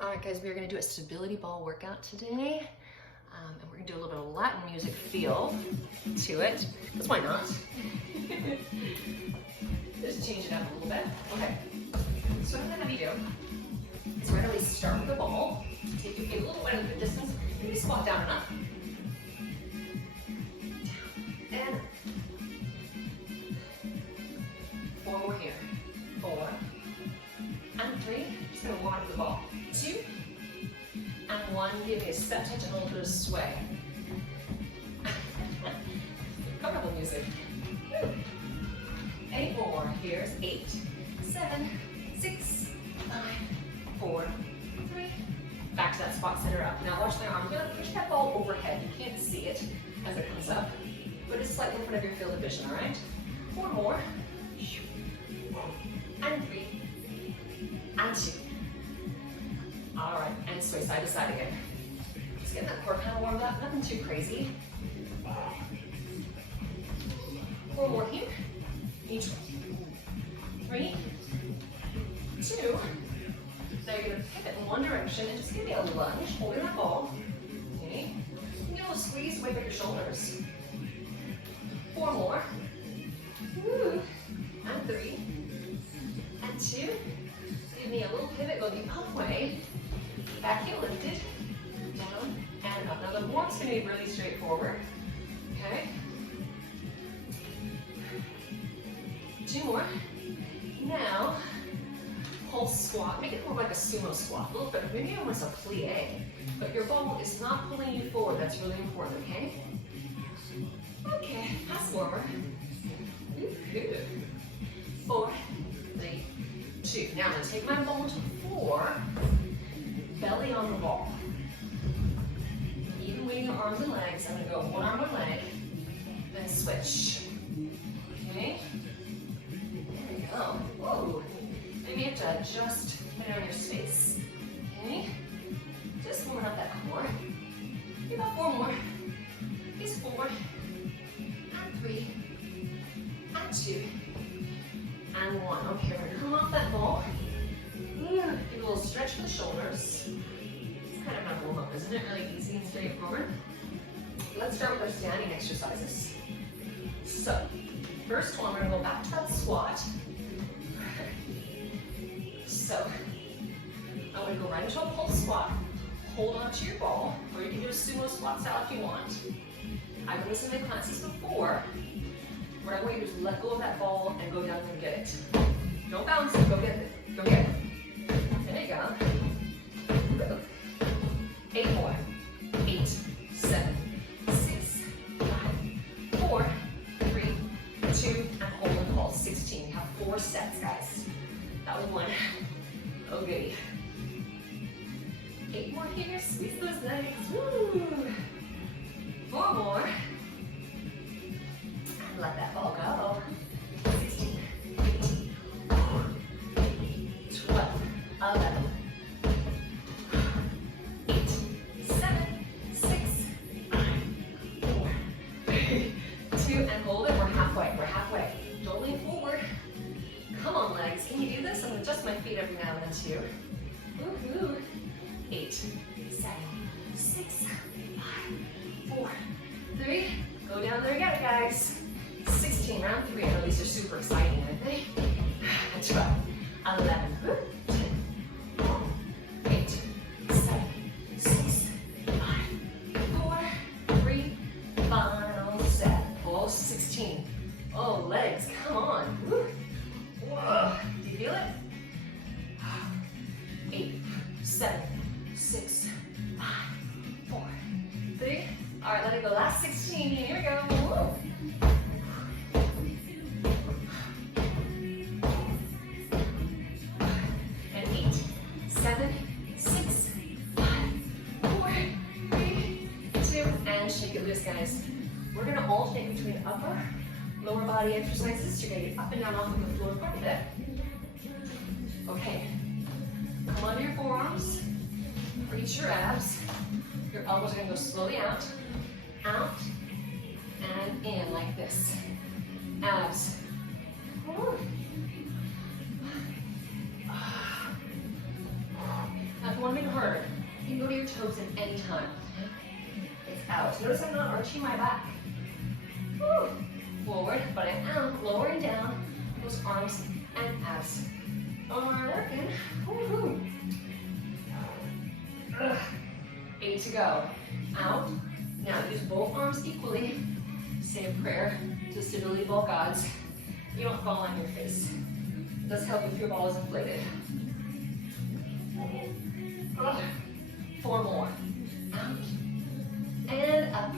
All right, guys, we're gonna do a stability ball workout today. And we're gonna do a little bit of Latin music feel to it, because why not? Just change it up a little bit. Okay, so what I'm gonna have you do is we're gonna start with the ball, take your feet a little bit of the distance, maybe squat down and up. Down, and 4 more here. 4, and 3, just gonna walk the ball. 2, and 1, give me a step touch and a little bit of sway. Comfortable music. 8 more, here's 8, 7, 6, 5, 4, 3. Back to that spot, center up. Now watch my arm, I'm gonna push that ball overhead. You can't see it as it comes up, but it's slightly in front of your field of vision, all right? 4 more, and 3, and 2. All right, and sway side to side again. Just getting that core kind of warmed up, nothing too crazy. 4 more here, each one. 3, 2. Now you're gonna pivot in one direction and just give me a lunge, holding that ball. Okay, you can little squeeze away with your shoulders. 4 more. Woo. And 3, and 2. Give me a little pivot, go the other way. Back heel lifted, down and up. Now the warm's gonna be really straightforward, okay? 2 more. Now, pulse squat. Make it more like a sumo squat, a little bit, maybe almost a plie. But your ball is not pulling you forward. That's really important, okay? Okay, pass forward. 4, 3, 2. Now I'm gonna take my ball to 4. Belly on the ball. Even weighting your arms and legs. I'm gonna go 1 arm, 1 leg, then switch. Okay? There we go. Whoa. Maybe you have to adjust depending on your space. Okay? Just warming up that core. Maybe about 4 more. Here's 4, and 3, and 2, and 1. Okay, we're gonna come off that ball. Give a little stretch for the shoulders. It's kind of my warm up, isn't it? Really easy and straightforward. Let's start with our standing exercises. So, first one, we're gonna go back to that squat. So, I'm gonna go right into a pulse squat. Hold on to your ball, or you can do a sumo squat style if you want. I've done this in my classes before. What I want you to do is let go of that ball and go down and get it. Don't bounce it, go get it. Go get it. There you go. 8 more. 8, 7, 6, 5, 4, 3, 2, and hold and pulse. 16. You have 4 sets, guys. That was 1. Oh, goody. 8 more here. Squeeze those legs. Woo. 4 more. And let that ball go. 16, 18, 12, 11, 8, 7, 6, 5, 4, 3, 2, and hold it. We're halfway. We're halfway. Don't lean forward. Come on, legs. Can you do this? I'm going to adjust my feet every now and then, too. Woohoo. 8, 7, 6, 5, 4, 3. Go down there, get it, guys. 16, round 3. I know these are super exciting, aren't they? 12, 11, 10, 8, 7, 6, 5, 4, 3, final set. Oh, 16. Oh, legs, come on. Woo. Whoa. Do you feel it? 8, 7, 6, 5, 4, 3. All right, let it go. Last 16. Here we go. Woo. And 8, 7, 6, 5, 4, 3, 2, and shake it loose, guys. We're gonna alternate between upper, lower body exercises. You're gonna get up and down off of the floor quite a bit. Okay. Come onto your forearms. Reach your abs. Your elbows are gonna go slowly out, and in like this. Abs. Woo. Now if you want to make it can go to your toes at any time. It's out. Notice I'm not arching my back. Woo. Forward, but I am lowering down those arms and abs. Working. Woo-hoo. 8 to go. Out. Now use both arms equally. Say a prayer to stability ball gods. You don't fall on your face. It does help if your ball is inflated. 4 more. Out. And up.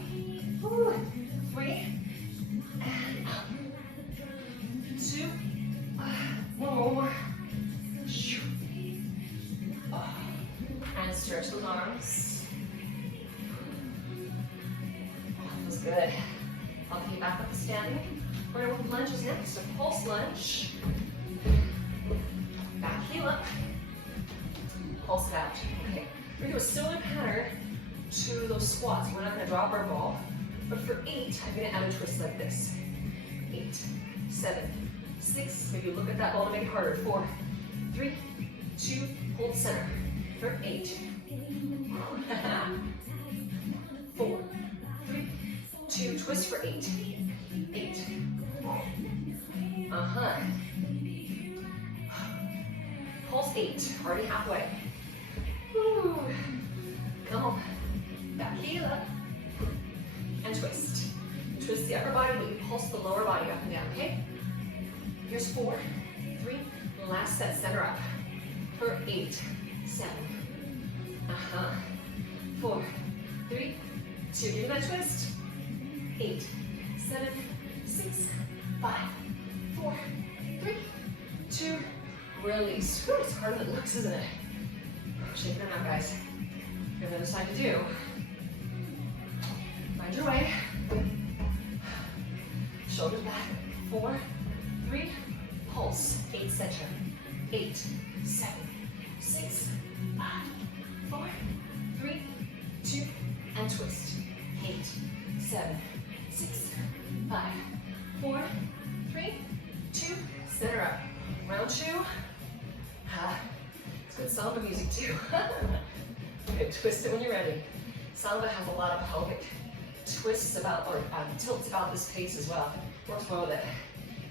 Woo. 3. And up. 2. 1 more. And stretch those arms. Feels good. I'll get you back up to standing. We're going to work lunges next. A pulse lunge. Back heel up. Pulse it out. Okay. We're going to do a similar pattern to those squats. We're not going to drop our ball. But for 8, I'm going to add a twist like this. 8, 7, 6. Maybe look at that ball to make it harder. 4, 3, 2. Hold center. For 8. 4, 3, 2. Twist for 8. 8. Pulse 8. Already halfway. Woo. Come on. Back heel up. And twist. Twist the upper body, but you pulse the lower body up and down, okay? Here's 4, 3. Last set, center up. For 8, 7. 4, 3, 2. Give me that twist. 8, 7, 6, 5, 4, 3, 2. Release. Whew, it's harder than it looks, isn't it? Shake it around, guys. We have the other side to do. Find your way. Shoulders back. 4, 3. Pulse. 8 center. 8, 7, 6, 5, 4, 3, 2, and twist. 8, 7, 6, 5, 4, 3, 2, center up. Round 2. It's good samba music too. Okay, twist it when you're ready. Samba has a lot of pelvic twists about, or tilts about this pace as well. Works well with it.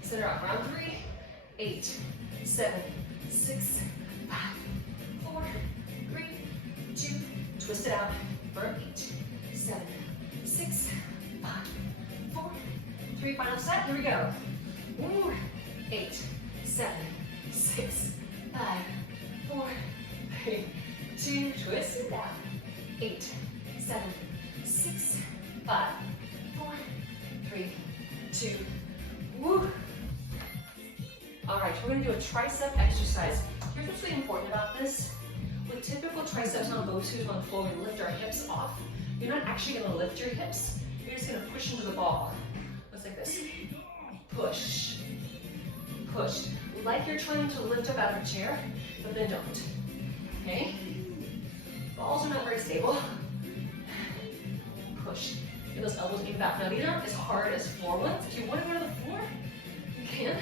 Center up. Round 3. 8, 7, 6, 5, 4, 3, 2. Twist it out for 8, 7, 6, 5, 4, 3. Final set. Here we go. Woo. 8, 7, 6, 5, 4, 3, 2. Twist it down. 8, 7, 6, 5, 4, 3, 2. Woo. All right, we're going to do a tricep exercise. Here's what's really important about this. With typical triceps on bow twos on the floor, we lift our hips off. You're not actually going to lift your hips. You're just going to push into the ball. Just like this. Push. Push. Like you're trying to lift up out of a chair, but then don't. Okay? Balls are not very stable. Push. Get those elbows in back. Now these aren't as hard as floor ones. If you want to go to the floor, you can.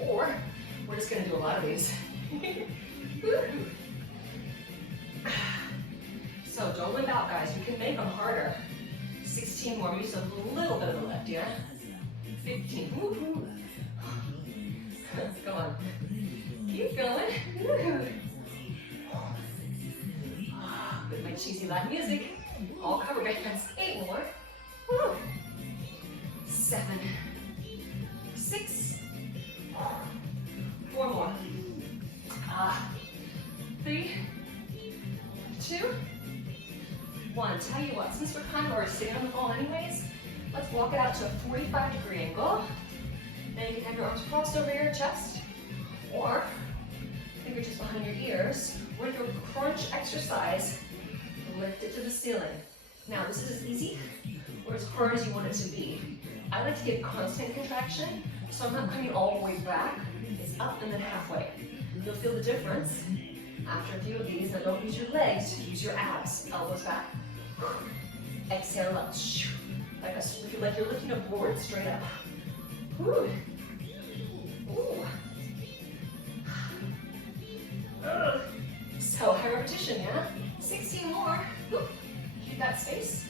Or we're just going to do a lot of these. So don't limp out, guys. You can make them harder. 16 more. Maybe just a little bit of the lift, yeah? 15. Woo-hoo. Come on. Keep going. With my cheesy Latin music. All cover bands. 8 more. Woo. 7. 6. 4 more. 3, 2, 1. Tell you what, since we're kind of already sitting on the ball anyways, let's walk it out to a 45-degree angle. Then you can have your arms crossed over your chest, or fingertips behind your ears. We're going to do a crunch exercise. Lift it to the ceiling. Now, this is as easy or as hard as you want it to be. I like to get constant contraction, so I'm not coming all the way back. It's up and then halfway. You'll feel the difference after a few of these. Now, don't use your legs, use your abs. Elbows back. Exhale up. Like you're lifting a board straight up. Woo. Ooh. So, however repetition, yeah? 16 more. Woo. Keep that space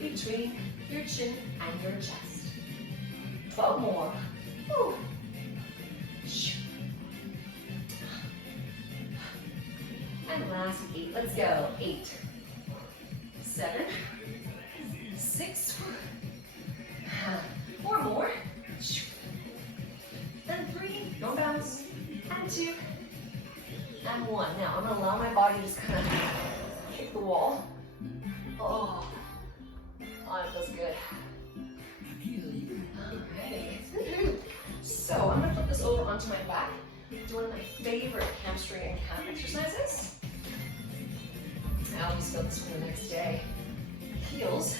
between your chin and your chest. 12 more. Woo. And last 8. Let's go. 8, 7, 6, 4 more. And 3. Don't bounce. And 2. And 1. Now I'm gonna allow my body to just kind of kick the wall. Oh, that feels good. Alrighty. So I'm gonna flip this over onto my back. Do one of my favorite hamstring and calf exercises. I'll just feel this one the next day. Heels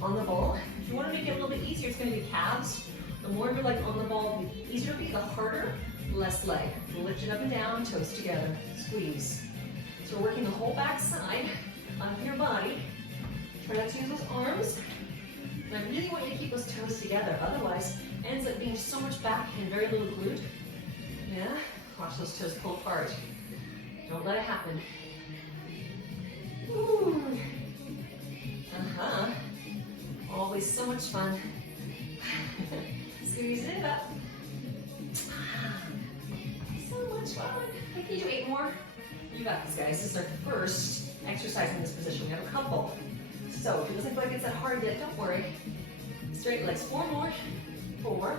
on the ball. If you want to make it a little bit easier, it's going to be calves. The more your leg on the ball, the easier it'll be, the harder, less leg. Lift it up and down, toes together, squeeze. So we're working the whole back side of your body. Try not to use those arms. And I really want you to keep those toes together. Otherwise, it ends up being so much back and very little glute. Yeah? Watch those toes pull apart. Don't let it happen. Ooh. Uh-huh. Always so much fun. Squeeze it up. So much fun. Can you do 8 more? You got this, guys. This is our first exercise in this position. We have a couple. So if it doesn't feel like it's that hard yet, don't worry. Straight legs. 4 more. 4.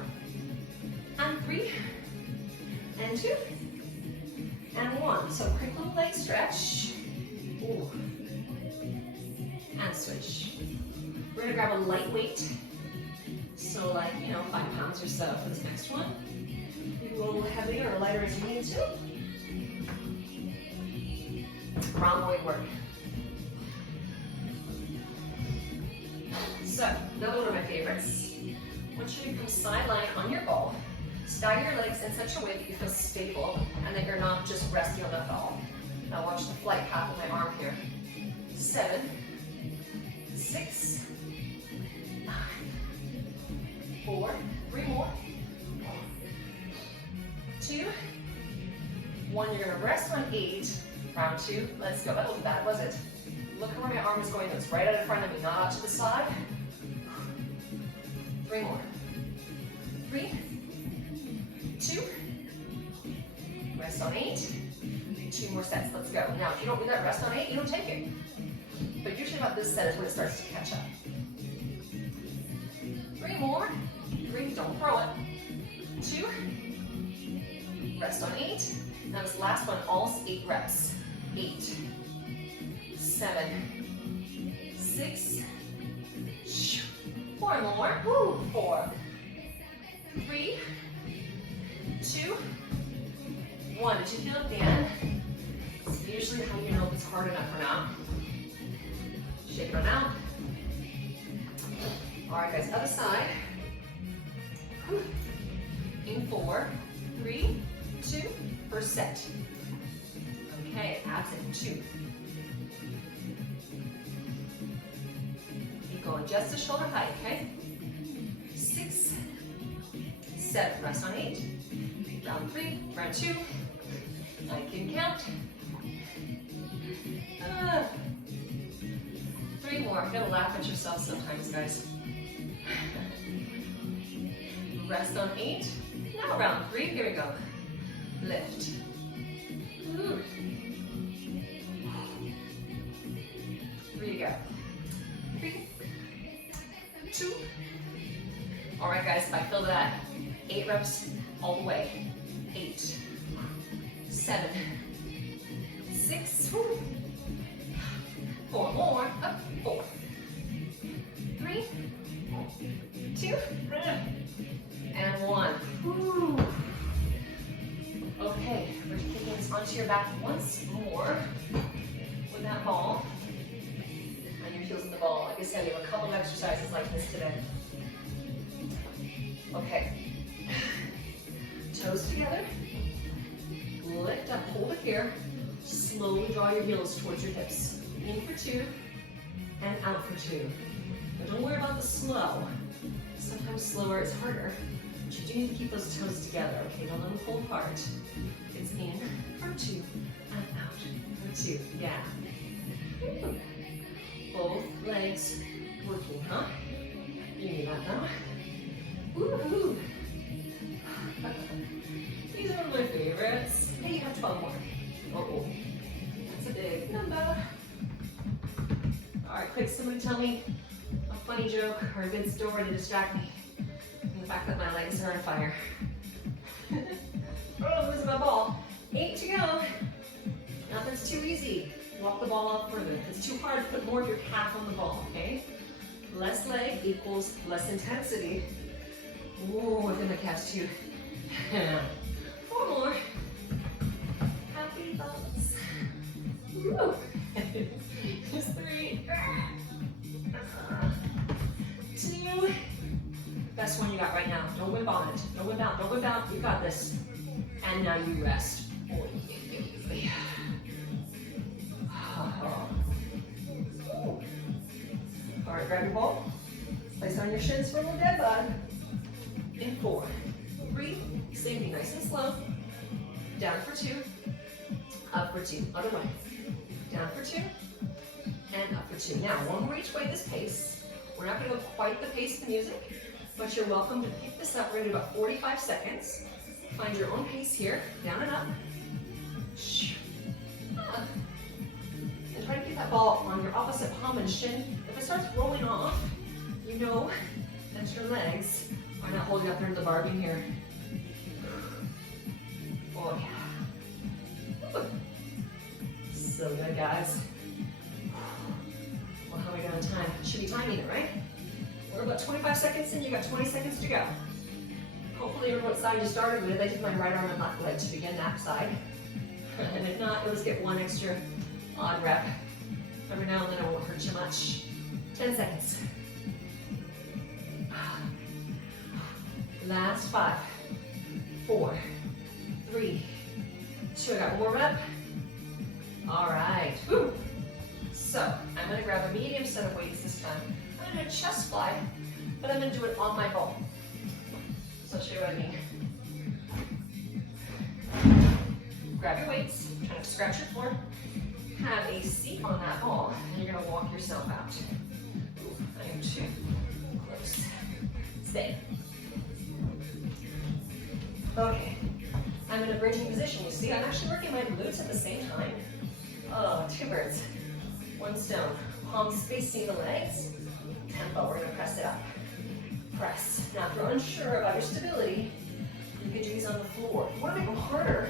And 3. And 2. And 1. So quick little leg stretch. Ooh. And switch. We're gonna grab a light weight. So like, 5 pounds or so for this next one. You can go a little heavier or lighter as you need to. Round weight work. So, another one of my favorites. I want you to come sideline on your ball. Stagger your legs in such a way that you feel stable and that you're not just resting on that ball. Now watch the flight path of my arm here. 7, 6, 5, 4, 3 more. 2, 1. You're gonna rest on 8. Round 2. Let's go. That wasn't bad, was it? Look at where my arm is going. It's right out in front of me, not out to the side. 3 more. 3, 2. Rest on 8. 2 more sets. Let's go. Now, if you don't do that rest on 8, you don't take it. But usually about this set is when it starts to catch up. 3 more. 3. Don't throw it. 2. Rest on 8. Now this last one, all 8 reps. 8, 7, 6, 4 more. Woo. 4, 3, 2, 1. Did you feel it at the end? It's usually how you know if it's hard enough or not. Shake it on out. All right, guys, other side. In 4, 3, 2, first set. Okay, abs in 2. Keep going, just the shoulder height, okay? 6, 7, rest on 8. Round 3, round 2. I can count. 3 more. You gotta laugh at yourself sometimes, guys. Rest on 8. Now round 3, here we go. Lift. Ooh. 3 to go. 3, 2. All right, guys, I feel that. 8 reps all the way. 8, 7, 6, 4 more. Up. 4, 3, 2, and 1. Woo. Okay, we're taking this onto your back once more with that ball. And your heels in the ball. Like I said, we have a couple of exercises like this today. Okay. Toes together. Lift up, hold it here. Slowly draw your heels towards your hips. In for 2 and out for 2. But don't worry about the slow. Sometimes slower is harder. But you do need to keep those toes together, okay? Don't let them pull apart. It's in for 2 and out for 2, yeah. Both legs working, huh? You need that now. Woohoo! These are one of my favorites. Hey, you have 12 more. Uh-oh. That's a big number. All right, quick, somebody tell me a funny joke or a good story to distract me from the fact that my legs are on fire. Oh, losing my ball. 8 to go. Nothing's too easy. Walk the ball out further. If it's too hard, put more of your calf on the ball, okay? Less leg equals less intensity. Ooh, I think my calf's too. 4 more. Happy thoughts. Woo. Just 3. 2. Best one you got right now. Don't whip on it. Don't whip out. Don't whip out. You got this. And now you rest. All right, grab your ball. Place it on your shins for a little dead bug. In 4, 3, same thing, nice and slow. Down for 2, up for 2, other way. Down for 2, and up for 2. Now, one more each way this pace. We're not gonna go quite the pace of the music, but you're welcome to pick this up right at about 45 seconds. Find your own pace here, down and up. And try to keep that ball on your opposite palm and shin. If it starts rolling off, you know that your legs are not holding up under the barbie here. Oh yeah. So good, guys. Well, how are we doing on time? Should be timing it, right? We're about 25 seconds in, you got 20 seconds to go. Hopefully you remember what side you started with. I did my right arm and left leg to begin that side. And if not, let's get one extra odd rep. Every now and then it won't hurt you much. 10 seconds. Last 5, 4, 3, 2. I got one more rep. All right. Woo. So I'm going to grab a medium set of weights this time. I'm going to do a chest fly, but I'm going to do it on my ball. So I'll show you what I mean. Grab your weights, try to scratch your floor. Have a seat on that ball, and you're going to walk yourself out. Ooh, I am too close. Stay. Okay, I'm in a bridging position. You see, I'm actually working my glutes at the same time. Oh, 2 birds, 1 stone. Palms facing the legs. Tempo, we're gonna press it up. Press. Now, if you're unsure about your stability, you can do these on the floor. If you wanna make them harder,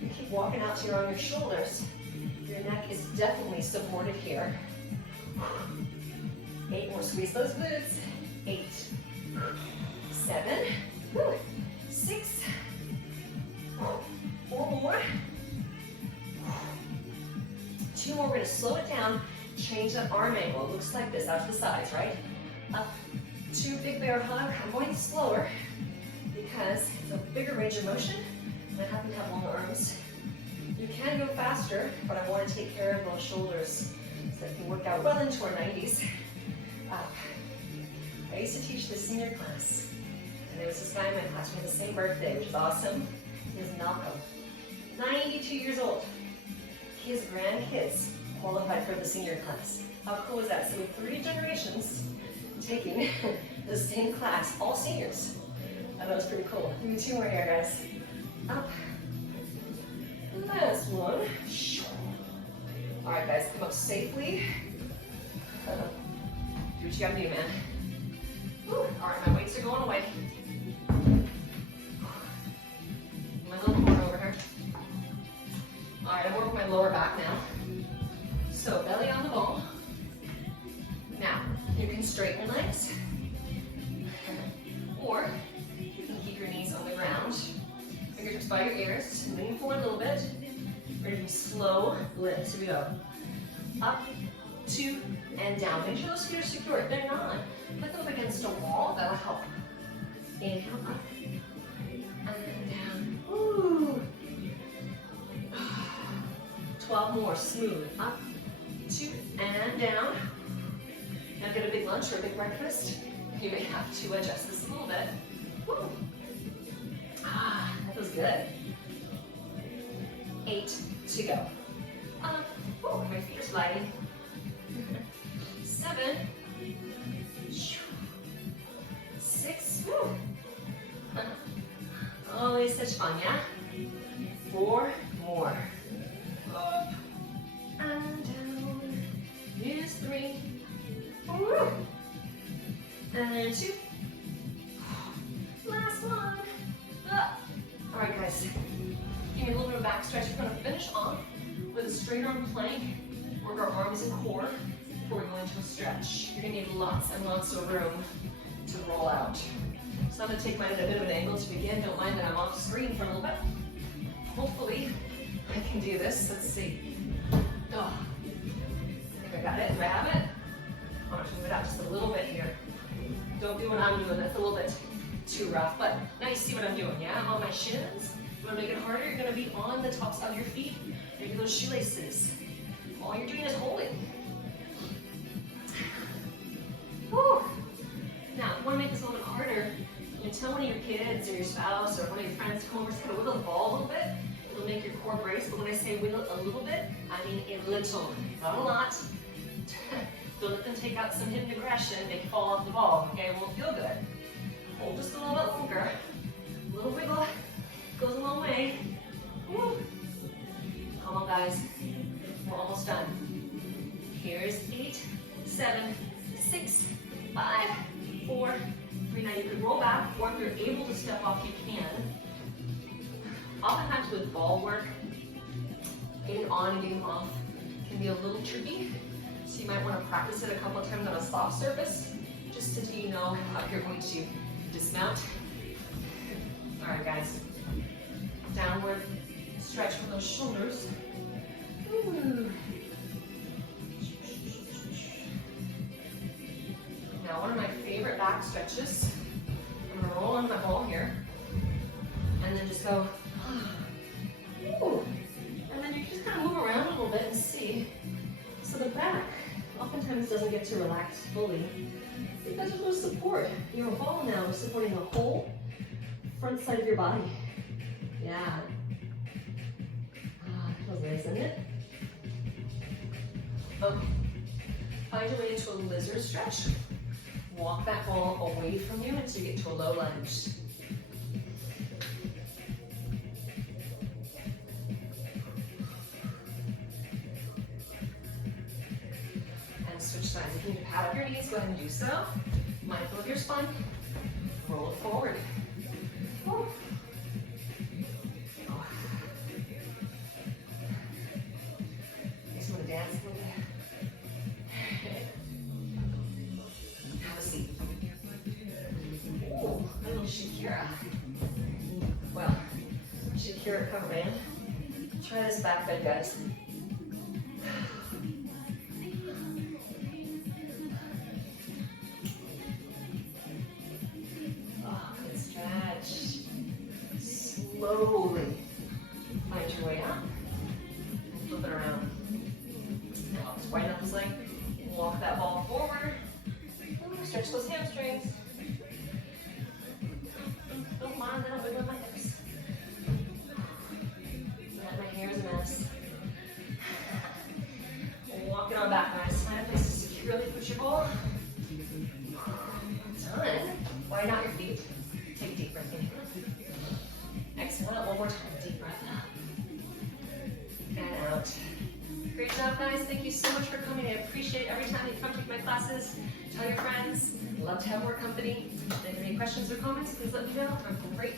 you keep walking out till you're on your shoulders. Your neck is definitely supported here. 8 more, squeeze those glutes. 8, 7, 6, 4 more. 2 more, we're gonna slow it down, change that arm angle. It looks like this, out to the sides, right? Up, 2, big bear hug. I'm going slower because it's a bigger range of motion, and I happen to have long arms. You can go faster, but I want to take care of those shoulders so I can work out well into our 90s. I used to teach the senior class, and there was this guy in my class who had the same birthday, which is awesome. His is Malcolm, 92 years old. His grandkids qualified for the senior class. How cool is that? So we have 3 generations taking the same class, all seniors. I thought it was pretty cool. Give me 2 more here, guys. Up. Last one. All right, guys, come up safely. Do what you gotta do, man. Whew. All right, my weights are going away. My little corner over here. All right, I'm working my lower back now. So belly on the ball. Now, you can straighten your legs, or you can keep your knees on the ground. Fingertips by your ears, lean forward a little bit. We're gonna do slow lifts. Here we go. Up, 2, and down. Make sure those feet are secure. If they're not, put them up against a wall. That'll help. Inhale up, and down. Woo. 12 more. Smooth. Up, 2, and down. Now get a big lunch or a big breakfast. You may have to adjust this a little bit. Woo. That feels good. 8 to go. Up, Oh, my feet are sliding. 7, 6, woo. Always such fun, yeah? 4 more. Up and down. Here's 3. Woo. And 2. Last one. Up. All right, guys. Give me a little bit of back stretch. We're going to finish off with a straight arm plank. Work our arms and core before we go into a stretch. You're going to need lots and lots of room to roll out. So I'm going to take mine at a bit of an angle to begin. Don't mind that I'm off screen for a little bit. Hopefully, I can do this. Let's see. Oh, I think I got it. Do I have it? I'm going to move it out just a little bit here. Don't do what I'm doing. That's a little bit too rough. But now you see what I'm doing, yeah? I'm on my shins. You want to make it harder? You're going to be on the tops of your feet. Maybe those shoelaces. All you're doing is holding. Whew. Now, if you want to make this a little bit harder, you can tell one of your kids or your spouse or one of your friends to come over, just kind of wiggle the ball a little bit. It'll make your core brace, but when I say wiggle a little bit, I mean a little, not a lot. Don't let them take out some hidden aggression and make you fall off the ball, okay? It won't feel good. Hold just a little bit longer. A little wiggle goes a long way. Woo. Come on, guys. We're almost done. Here's 8, 7, 6, 5, 4, 3. Now you can roll back, or if you're able to step off, you can. Oftentimes with ball work, getting on and getting off can be a little tricky. So you might want to practice it a couple of times on a soft surface, just until you know how you're going to dismount. All right, guys. Downward stretch with those shoulders. Ooh. Now, one of my favorite back stretches. I'm going to roll on my ball here, and then just go. Ooh. And then you just kind of move around a little bit and see. So the back oftentimes doesn't get to relax fully because there's no support. Your ball now is supporting the whole front side of your body. Yeah. Feels nice, isn't it? Okay. Find your way into a lizard stretch. Walk that ball away from you until you get to a low lunge. Switch sides. If you need to pad up your knees, go ahead and do so. Mindful of your spine. Roll it forward. Oh. Oh. I just want to dance a little bit. Have a seat. Ooh, a little Shakira. Well, Shakira cover band. Try this back bend, guys. Slowly find your way up and flip it around. Now just widen up this leg, walk that ball forward, stretch those hamstrings. Don't mind that I'm wiggling my hips. My hair is a mess. Walk it on back, guys. Find a place to securely push your ball. Done. Widen out your feet. Take a deep breath in. Exhale out one more time. Deep breath up. And out. Great job, guys. Thank you so much for coming. I appreciate every time you come take my classes. Tell your friends. Love to have more company. If you have any questions or comments, please let me know. Have a great